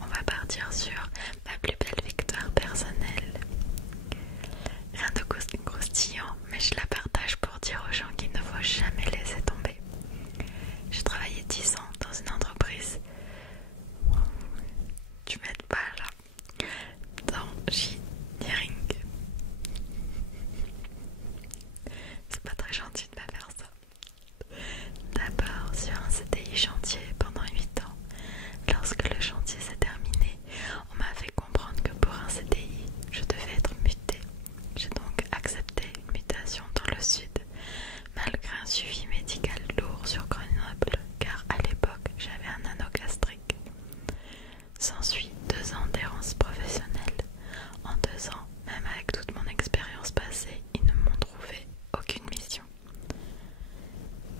on va partir sur ma plus belle victoire personnelle. Rien de croustillant, mais je la partage pour dire aux gens qu'il ne faut jamais laisser tomber. J'ai travaillé 10 ans dans une entreprise. Tu m'aides pas là. Dans Engineering. C'est pas très gentil de me faire ça. D'abord sur un CDI chantier pendant 8 ans. Lorsque le chantier s'est terminé, on m'a fait comprendre que pour un CDI, je devais être mutée. J'ai donc accepté une mutation dans le sud, malgré un suivi médical lourd sur Grenoble, car à l'époque j'avais un anneau gastrique. S'ensuit 2 ans d'errance professionnelle. En 2 ans, même avec toute mon expérience passée, ils ne m'ont trouvé aucune mission.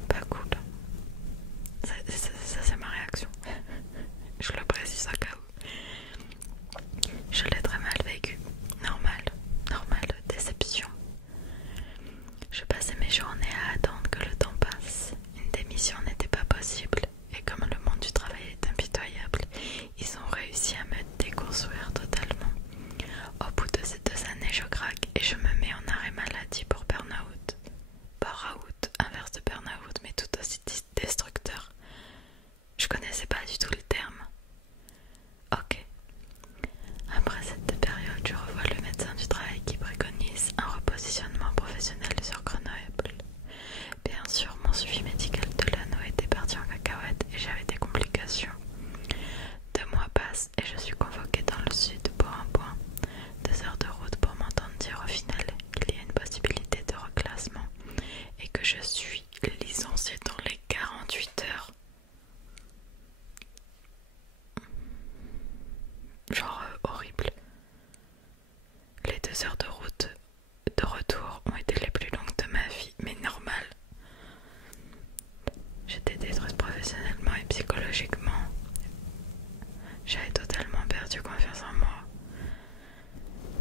Pas cool. Ça c'est ma réaction. Je le précise au cas où. Je l'ai très mal vécu. Normal, déception. Je passais mes journées à attendre que le temps passe. Une démission n'était pas possible. Et comme le monde du travail est impitoyable, ils ont réussi à me déconstruire totalement. Au bout de ces 2 années, je craque et je me mets en arrêt maladie pour burn-out. Bore-out, inverse de burn-out, mais tout aussi destructeur. Je connaissais pas du tout le terme. Ok. Après cette période, je revois le médecin du travail qui préconise un repositionnement professionnel sur Grenoble. Bien sûr, mon suivi médical de l'anneau était parti en cacahuète et j'avais des complications. 2 mois passent et je suis convoquée dans le sud pour un point. 2 heures de route pour m'entendre dire au final qu'il y a une possibilité de reclassement et que je suis licenciée dans les 48 heures. Genre horrible. Les 2 heures de route de retour ont été les plus longues de ma vie, mais normal. J'étais détruite professionnellement et psychologiquement. J'avais totalement perdu confiance en moi.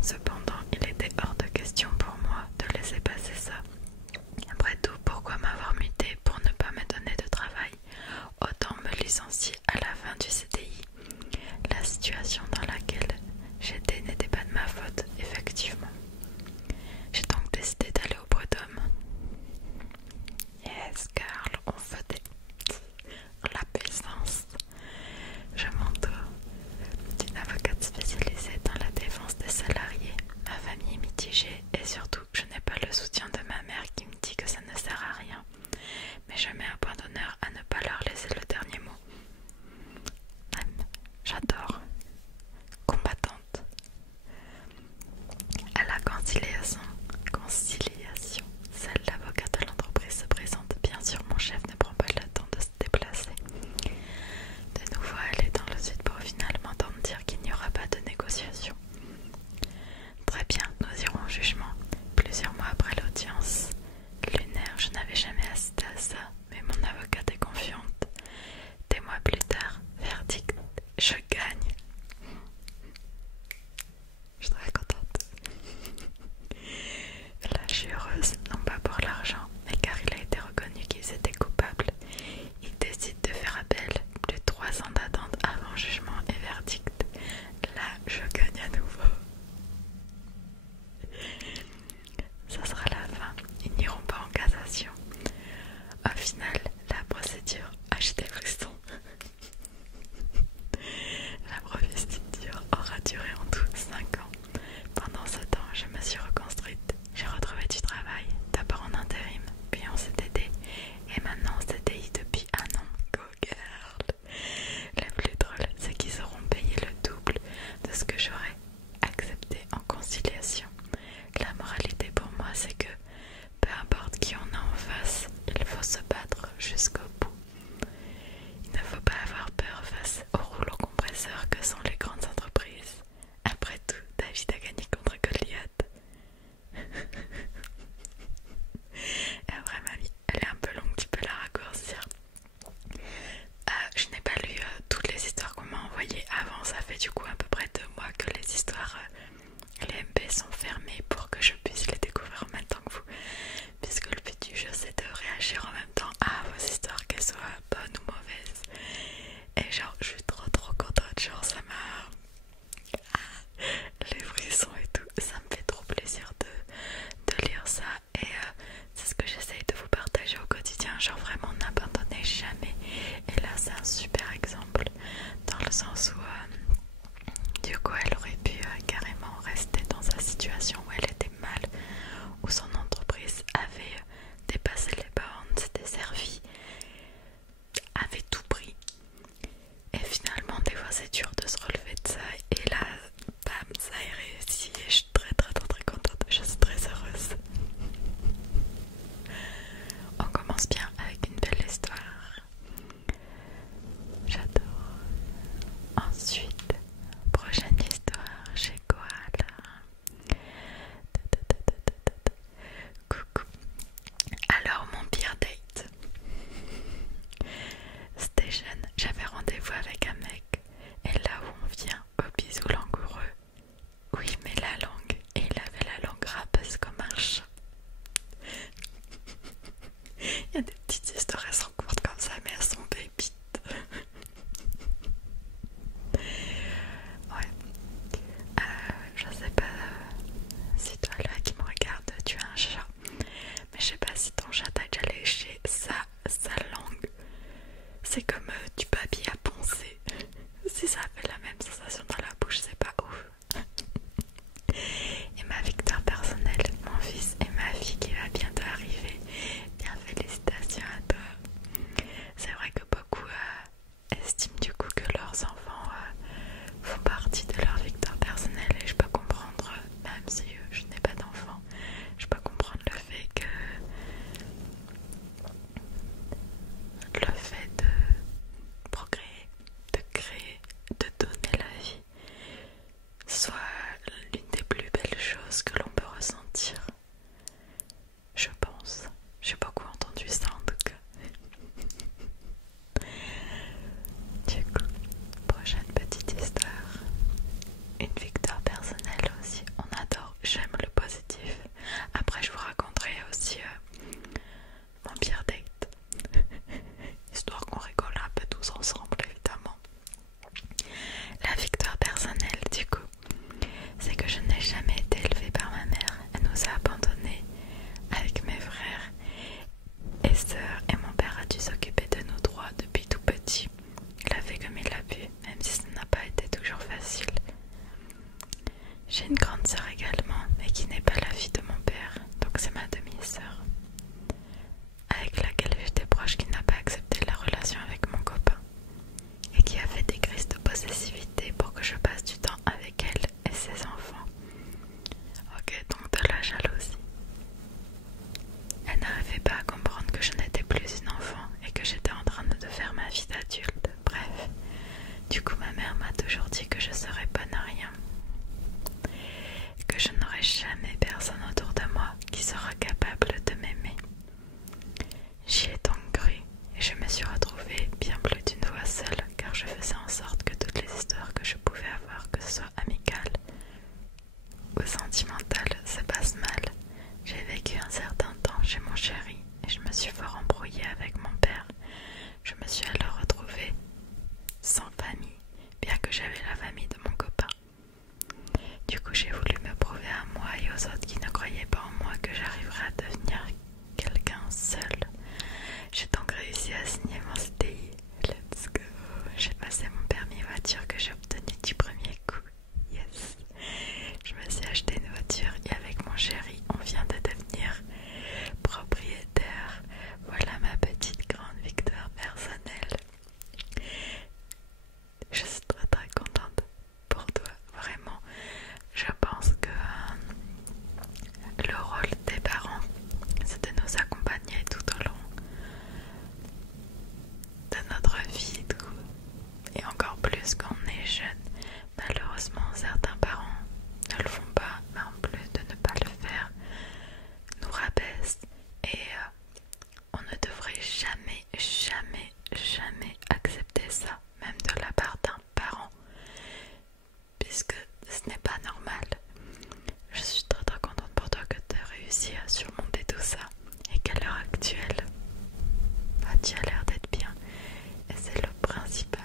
Cependant, il était hors de question pour moi de laisser passer ça. Après tout, pourquoi m'avoir muté pour ne pas me donner de travail? Autant me licencier à la fin du CDI. La situation dans laquelle j'étais n'était pas de ma faute, effectivement. J'ai donc décidé d'aller au Prud'homme. Yes, Carl, on veut la puissance. Je m'entoure d'une avocate spécialisée dans la défense des salariés. Ma famille est mitigée et surtout, je n'ai pas le soutien de ma mère qui me dit que ça ne sert à rien. Mais je mets un point d'honneur à ne pas leur laisser le dernier mot. sens où du coup elle aurait pu carrément rester dans sa situation où elle était mal, où son entreprise avait dépassé les bornes, s'était servie, avait tout pris. Et finalement des fois c'est dur de se relever de ça, et là bam, ça a réussi et je suis très contente, je suis très heureuse. On commence bien avec une belle histoire. J'adore. Ensuite, prochaine histoire chez Koala. Coucou. Alors mon pire date. C'était jeune, j'avais rendez-vous avec un mec. Et là où on vient au bisou langoureux. Oui, mais la langue. Et il avait la langue râpeuse comme un chat. Il y a des petites histoires, elles sont courtes comme ça, mais elles sont pépites. Ouais. Je sais pas si toi là qui me regarde, tu as un chat. Mais je sais pas si ton chat t'a déjà léché sa langue. C'est comme du papier à poncer. Si ça fait la même sensation dans la bouche, c'est pas ouf. Et ma victoire personnelle, mon fils et ma fille qui va bientôt arriver. Bien, félicitations à toi. C'est vrai que beaucoup estiment du coup que leurs enfants font partie de leur victoire personnelle, et je peux comprendre, même si je n'ai pas d'enfant, je peux comprendre le fait que de procréer, de créer, de donner la vie soit l'une des plus belles choses que l'on peut ressentir. Je pense. J'ai beaucoup entendu ça en tout cas. Du coup, prochaine petite histoire. Une victoire personnelle aussi. On adore, j'aime le positif. Après je vous raconterai aussi mon pire date. Histoire qu'on rigole un peu tous ensemble évidemment. La victoire personnelle du coup, c'est que je n'ai jamais été élevée par ma mère. Elle nous a abandonnés avec mes frères et sœurs, et mon père a dû s'occuper de nous trois depuis tout petit. Il a fait comme il a pu, même si ça n'a pas été toujours facile. J'ai une grande sœur également, mais qui n'est pas la fille de mon père, donc c'est ma demi-sœur, avec laquelle j'étais proche, qui n'a pas accepté la relation avec mon copain et qui a fait des crises de possessivité pour que je passe du temps avec elle et ses enfants. Ok, donc de la jalousie. Elle n'arrivait pas à comprendre que je n'étais plus une enfant et que j'étais en train de faire ma vie d'adulte. Bref, du coup ma mère m'a toujours dit que je serais bonne à rien, que je n'aurais jamais personne autour de moi qui sera capable de m'aimer. J'y ai donc cru et je me suis retrouvée bien plus d'une fois seule, car je faisais en sorte que toutes les histoires que je pouvais avoir, que ce soit amicales ou sentimentales, se passent mal. J'ai vécu un certain temps chez mon chéri et je me suis fort embrouillée avec mon père. Je me suis alors retrouvée sans famille, bien que j'avais la famille de mon copain. Du coup, j'ai voulu me prouver à moi et aux autres qui ne croyaient pas en moi que j'arriverais à devenir quelqu'un seul. J'ai donc réussi à signer mon CDI. Let's go! J'ai passé mon permis voiture que j'ai obtenu du premier coup. Yes! Je me suis acheté une voiture et avec mon chéri, on vient de devenir propriétaire. Voilà ma petite grande victoire personnelle. Je suis très contente pour toi, vraiment. Je pense que le rôle des parents, c'est de nous accompagner tout au long de notre vie, et encore plus quand on est jeune. Malheureusement, certains parents ne le font pas, mais en plus de ne pas le faire, nous rabaissent, et on ne devrait jamais accepter ça, même de la part d'un parent, puisque ce n'est pas normal. Je suis très contente pour toi que tu aies réussi à surmonter tout ça et qu'à l'heure actuelle, tu as l'air d'être bien, et c'est le principal.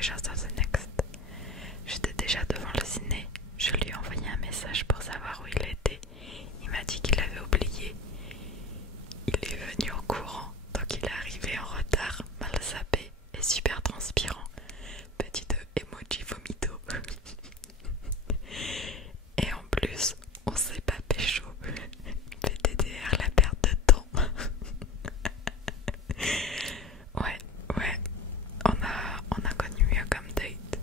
déjà ça c'est next. J'étais déjà devant le ciné, je lui ai envoyé un message pour savoir où il était. Il m'a dit qu'il avait oublié. Il est venu en courant, donc il est arrivé en retard, mal sapé et super transpirant. Petite emoji vomito. Et en plus, on s'est pas pécho. PTDR, la perte de temps. Ouais, on a connu mieux comme date.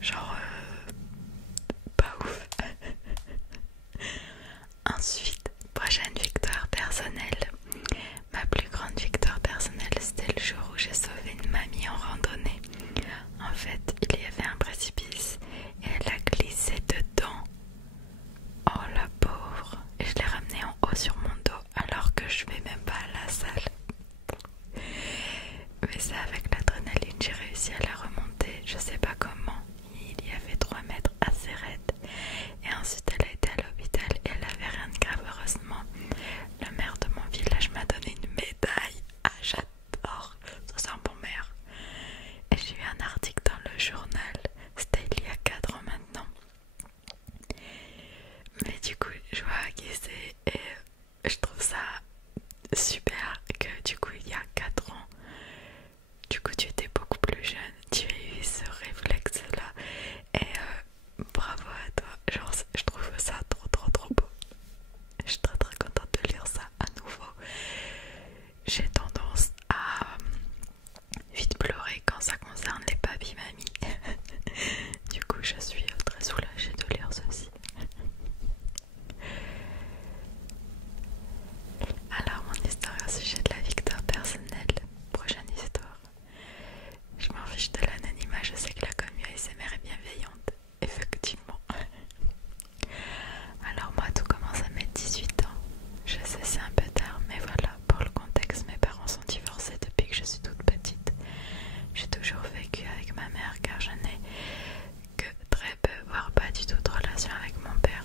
Genre, pas ouf. Ensuite, prochaine victoire personnelle. Ma plus grande victoire personnelle, c'était le jour où j'ai sauvé une mamie en randonnée. En fait, il y avait un précipice et elle a glissé dedans. Oh la pauvre! Et je l'ai ramenée en haut sur mon dos alors que je vais même pas à la salle. Mais ça, avec l'adrénaline, j'ai réussi à la remonter. Je sais pas comment. Il y avait 3 mètres assez raides. Et ensuite, elle a été à l'hôpital et elle avait rien de grave, heureusement. Le maire de mon village m'a donné une médaille. Ah, j'adore. Ça sent bon maire. Et j'ai eu un article dans le journal. C'était il y a 4 ans maintenant. Mais du coup, je vois qui c'est et je trouve ça super que du coup, il y a 4 ans, du coup, tu étais beaucoup plus jeune. Tu as eu ce réflexe-là. Et bravo à toi. Genre, je trouve ça trop beau. Je suis très contente de lire ça à nouveau. J'ai tendance à vite pleurer quand ça concerne les papis mamies. Du coup, je suis très soulagée de lire ceci. Alors, mon histoire au sujet de la victoire personnelle. Prochaine histoire. Je m'en fiche de l'anonymat, je sais que la commu ASMR est bienveillante. Effectivement. Alors moi, tout commence à mes 18 ans. Je sais, c'est un peu tard, mais voilà, pour le contexte, mes parents sont divorcés depuis que je suis toute petite. J'ai toujours vécu avec ma mère car je n'ai que très peu, voire pas du tout de relation avec mon père.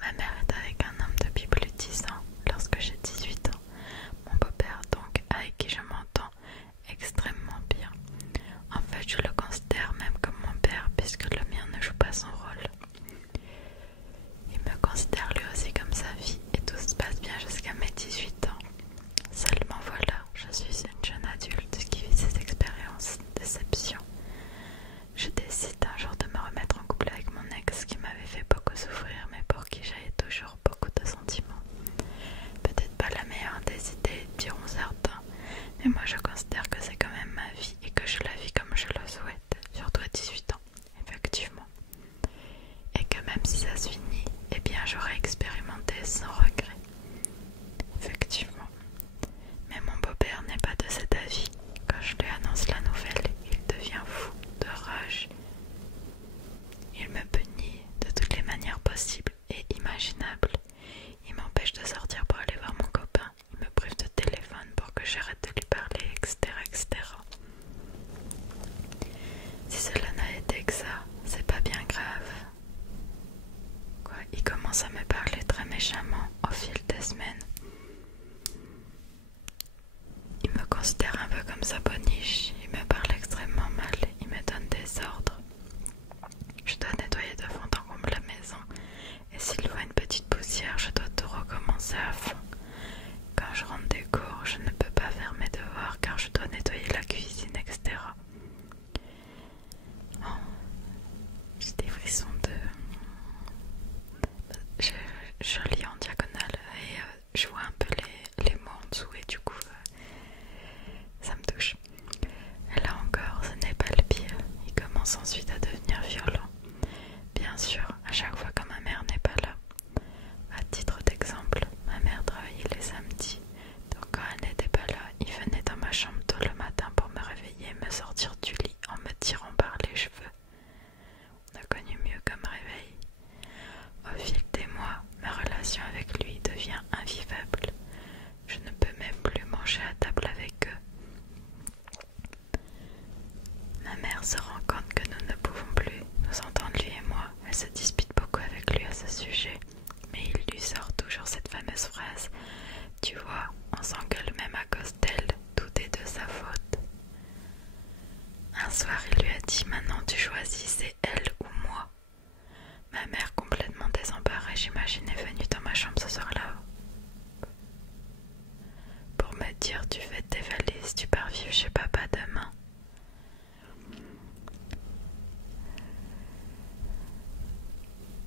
Ma mère est avec un homme depuis plus de 10 ans lorsque j'ai 18 ans. Mon beau-père donc, avec qui je m'entends extrêmement bien. En fait, je le considère même comme mon père puisque le mien ne joue pas son rôle. Il me considère lui aussi comme sa vie et tout se passe bien jusqu'à mes 18 ans. Seulement voilà, je suis une jeune adulte qui vit ces expériences, déceptions. Je décide un jour de me remettre en couple avec mon ex qui m'avait fait beaucoup souffrir mais pour qui j'avais toujours beaucoup de sentiments. Peut-être pas la meilleure des idées, diront certains, mais moi je considère que c'est quand même ma vie et que je la vis comme je le souhaite, surtout à 18 ans, effectivement. Et que même si ça se finit, eh bien j'aurai expérimenté sans regret. Effectivement. Mais mon beau-père n'est pas de cet avis. Quand je lui annonce la nouvelle, il devient fou de rage. Il me punit de toutes les manières possibles et imaginables. Il m'empêche de sortir pour aller voir mon copain. Il me prive de téléphone pour que j'arrête de lui parler, etc., etc. Si cela n'a été que ça, c'est pas bien grave. Quoi, il commence à me parler très méchamment au fil des semaines. Il me considère un peu comme sa boniche, il me parle extrêmement mal, il me donne des ordres. Je dois nettoyer de fond en comble la maison, et s'il voit une petite poussière, je dois tout recommencer à fond. Quand je rentre des cours, je ne peux pas faire mes devoirs car je dois nettoyer la cuisine, etc. Oh, j'ai des frissons de... Je lis en diagonale et je vois un peu les mots en dessous et du coup ça me touche. Et là encore, ce n'est pas le pire, il commence ensuite à devenir violent. Bien sûr, à chaque fois que ma mère n'est pas là. À titre d'exemple, ma mère travaillait les samedis, donc quand elle n'était pas là, il venait dans ma chambre tôt le matin pour me réveiller et me sortir du lit en me tirant par les cheveux. On a connu mieux comme réveil. Au fil des mois, ma relation avec lui devient invivable. Je ne peux même plus manger à table avec eux. Ma mère se rend compte que nous ne pouvons plus nous entendre lui et moi. Elle se dispute beaucoup avec lui à ce sujet, mais il lui sort toujours cette fameuse phrase « Tu vois, on s'engueule même à cause d'elle, tout est de sa faute. » Un soir, il lui a dit: maintenant tu choisis, c'est elle ou moi. Ma mère, complètement désemparée, j'imagine, est venue dans ma chambre ce soir-là pour me dire: tu fais tes valises, tu pars vivre chez papa demain.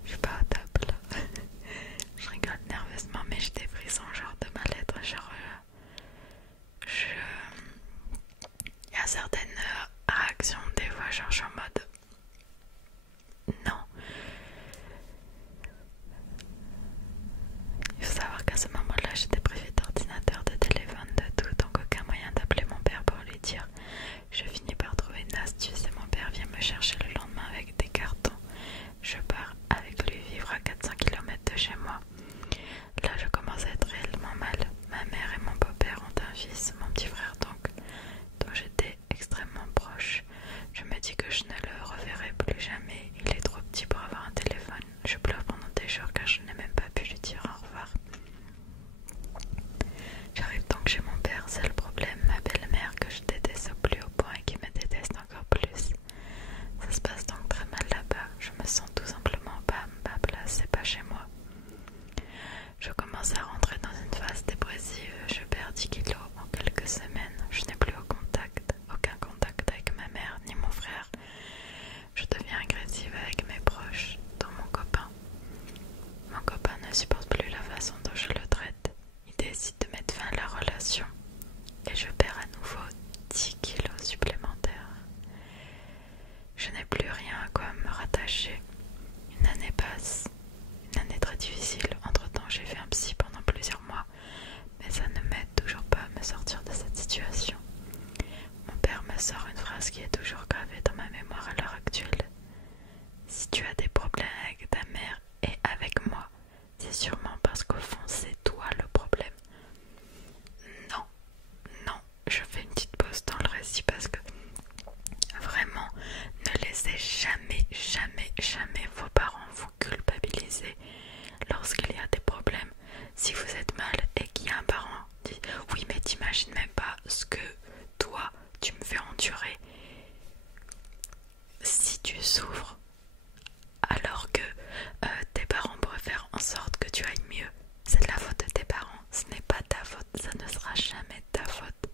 Je suis pas à table. Je rigole nerveusement, mais j'ai des frissons genre de mal-être. Genre, il y a certaines réactions, des fois, genre, je suis en mode non. Il faut savoir qu'à ce moment-là, j'étais privée d'ordinateur, de téléphone, de tout, donc aucun moyen d'appeler mon père pour lui dire. Je finis par trouver une astuce et mon père vient me chercher le lendemain avec des cartons. Je pars avec lui vivre à 400 km de chez moi. Là, je commence à être réellement mal. Ma mère et mon beau-père ont un fils, mon petit frère donc, dont j'étais extrêmement proche. Je me dis que je ne le reverrai plus jamais. Il est trop petit pour avoir un téléphone. Je pleure pendant des jours car je n'ai même pas pu lui dire au revoir. J'arrive donc chez mon père, c'est le problème. Ma belle-mère que je déteste au plus haut point et qui me déteste encore plus. Ça se passe donc très mal là-bas. Je me sens tout simplement pas à ma place, c'est pas chez moi. Je commence à rentrer dans une phase dépressive. Je perds 10 kilos en quelques semaines. Je n'ai plus aucun contact avec ma mère ni mon frère. Je deviens agressive avec mes proches, dont mon copain. Mon copain ne supporte plus la façon dont je le traite. Il décide de mettre fin à la relation et je perds à nouveau 10 kilos supplémentaires. Je n'ai plus rien à quoi me rattacher. Une année passe, une année très difficile. Entre-temps, j'ai fait un psy pendant plusieurs mois, mais ça ne m'aide toujours pas à me sortir de cette situation. Mon père me sort une phrase qui est toujours gravée dans ma mémoire à l'heure actuelle. Si tu as des problèmes avec ta mère et avec moi, c'est sûrement parce qu'au fond c'est toi le problème. Non, non, je fais une petite pause dans le récit parce que vraiment, ne laissez jamais, jamais, jamais vos parents vous culpabiliser lorsqu'il y a des problèmes. Si vous êtes mal et qu'il y a un parent qui dit oui mais t'imagines même pas ce que toi tu me fais endurer. Si tu souffres alors que tes parents pourraient faire en sorte que tu ailles mieux, c'est de la faute de tes parents, ce n'est pas ta faute, ça ne sera jamais ta faute.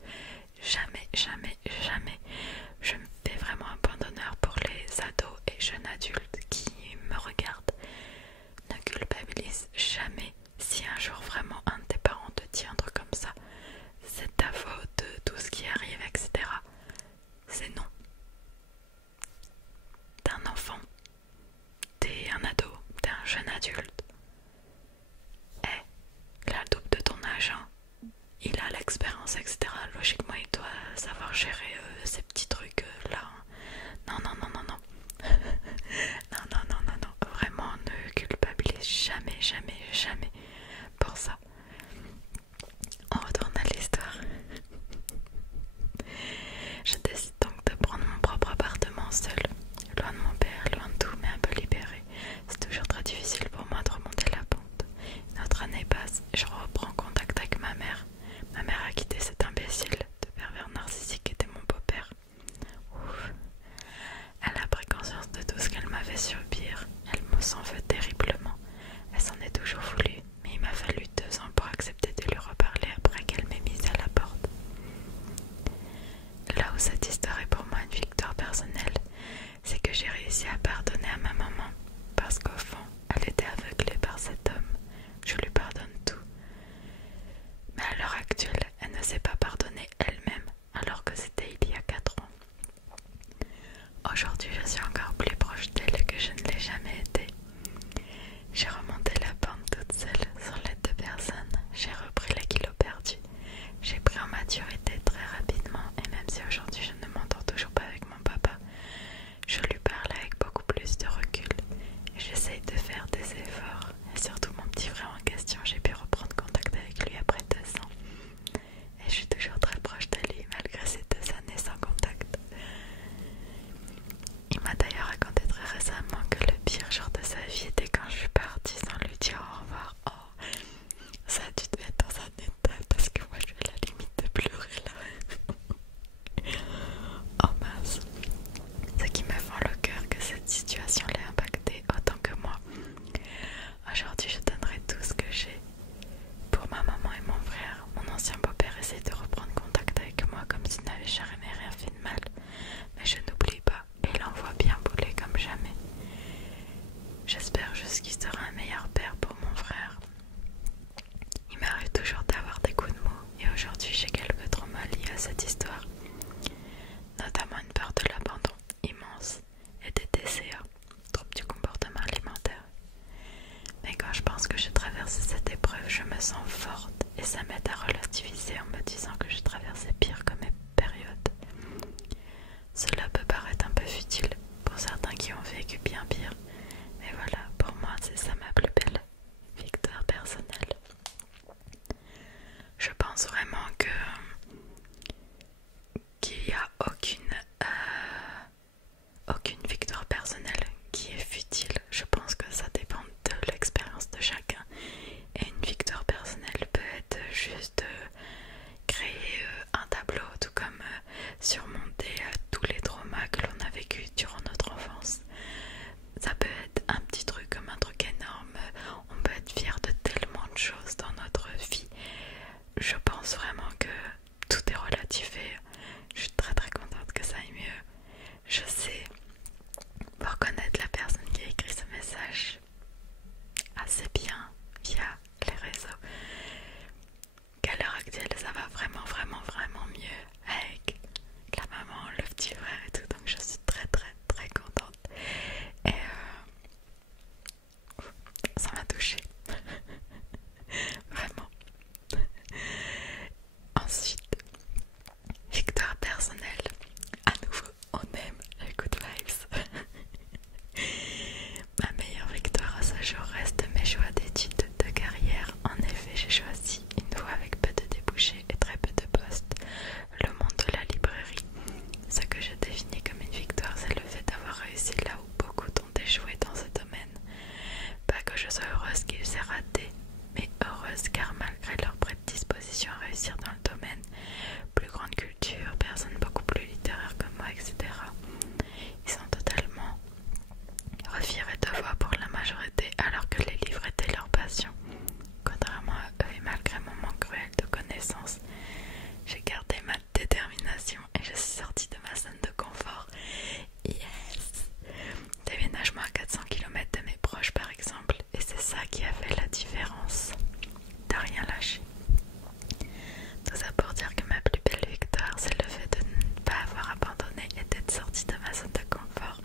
Jamais, jamais, jamais. Je me fais vraiment un point d'honneur pour les ados et jeunes adultes qui me regardent. Ne culpabilise jamais si un jour vraiment un de tes parents te dit un truc comme ça. C'est ta faute, tout ce qui arrive, etc. C'est non. T'es un enfant, t'es un ado, t'es un jeune adulte. Il a le double de ton âge, hein. Il a l'expérience, etc. Logiquement, il doit savoir gérer ces petits trucs là. Non, non, non, non, non. Non, non, non, non, non. Vraiment, ne culpabilise jamais, jamais, jamais pour ça. On retourne à l'histoire. Je décide donc de prendre mon propre appartement seul, loin de mon père, loin de tout, mais un peu libéré. C'est toujours très difficile pour moi de remonter la pente. Une autre année passe et je reprends contact avec ma mère. Ma mère a quitté cet imbécile de pervers narcissique qui était mon beau-père. Ouf. Elle a pris conscience de tout ce qu'elle m'avait subir. Elle me s'en veut terriblement. Elle s'en est toujours voulu, mais il m'a fallu 2 ans pour accepter de lui reparler après qu'elle m'ait mise à la porte. Là où cette histoire est pour moi une victoire personnelle, c'est que j'ai réussi à pardonner à ma maman, parce qu'au fond, elle était aveuglée par cet homme. Je lui pardonne tout. Mais à l'heure actuelle, elle ne sait pas pardonner elle-même, alors que c'était il y a 4 ans. Aujourd'hui, je suis encore plus proche d'elle que je ne l'ai jamais été. J'ai remonté la pente toute seule, sans l'aide de personne. J'ai repris les kilos perdus. J'ai pris en maturité très rapidement, et même si aujourd'hui je ne m'entends toujours pas avec mon papa, je lui parle avec beaucoup plus de recul. Et j'essaye de faire des efforts. Et surtout mon petit frère en question, j'ai pu reprendre contact avec lui après 2 ans. Et je suis toujours très proche de lui, malgré ces 2 années sans contact. Il m'a d'ailleurs raconté très récemment que le pire jour de sa vie était quand je suis partie sans lui dire au revoir. Oh, ça a dû être aucune victoire personnelle qui est futile. Je pense que ça dépend de l'expérience de chacun. Et une victoire personnelle peut être juste créer un tableau, tout comme surmonter tous les traumas que l'on a vécu durant notre enfance. Ça peut être un petit truc comme un truc énorme. On peut être fier de tellement de choses dans notre vie. Je pense vraiment que tout est relatif et je suis très très contente que ça aille mieux. Je sais, pour connaître la personne qui a écrit ce message assez bien via les réseaux, qu'à l'heure actuelle ça va vraiment vraiment vraiment mieux avec la maman, le petit frère et tout, donc je suis très très très contente et ça m'a touchée vraiment. Ensuite, victoire personnelle, à nouveau on aime les good vibes. Ma meilleure victoire à ce jour reste mes choix d'études de carrière. En effet, j'ai choisi une voie avec peu de débouchés et très peu de postes, le monde de la librairie. Ce que je définis comme une victoire, c'est le fait d'avoir réussi là où beaucoup ont échoué dans ce domaine. Pas que je sois heureuse qu'ils aient raté, mais heureuse car malgré leur prédisposition à réussir dans le domaine, plus grande culture, personnes beaucoup plus littéraires que moi, etc., ils sont totalement revirés de voix pour la majorité alors que les livres étaient leur passion. Contrairement à eux et malgré mon manque cruel de connaissances, j'ai gardé ma détermination et je suis sortie de ma zone de confort. Yes! Déménagement à 400 km de mes proches par exemple, et c'est ça qui a fait la différence. De rien lâcher. Tout ça pour dire que ma plus belle victoire, c'est le fait de ne pas avoir abandonné et d'être sortie de ma zone de confort.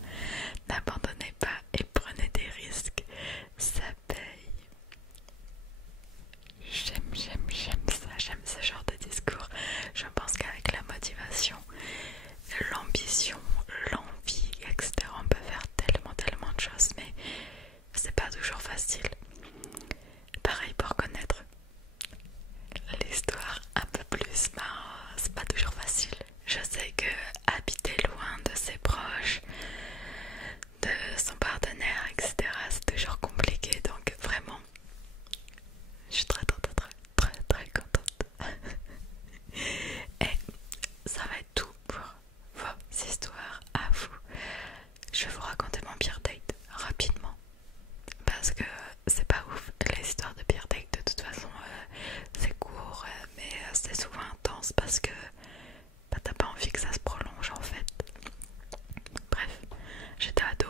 N'abandonnez pas et prenez des risques, ça paye. J'aime ça, j'aime ce genre de discours. Je pense qu'avec la motivation, l'ambition, l'envie, etc., on peut faire tellement de choses, mais c'est pas toujours facile. Pareil pour connaître l'histoire un peu plus, c'est pas toujours facile. Je sais que habiter loin de ses proches, de son partenaire, etc., c'est toujours compliqué, donc vraiment je suis très contente. Et ça va être tout pour vos histoires à vous. Je vais vous raconter mon pire date rapidement parce que c'est pas ouf les histoires de pire date. De toute façon c'est court mais c'est souvent intense parce que t'as pas envie que ça se prolonge en fait. Bref, j'étais ado,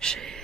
j'ai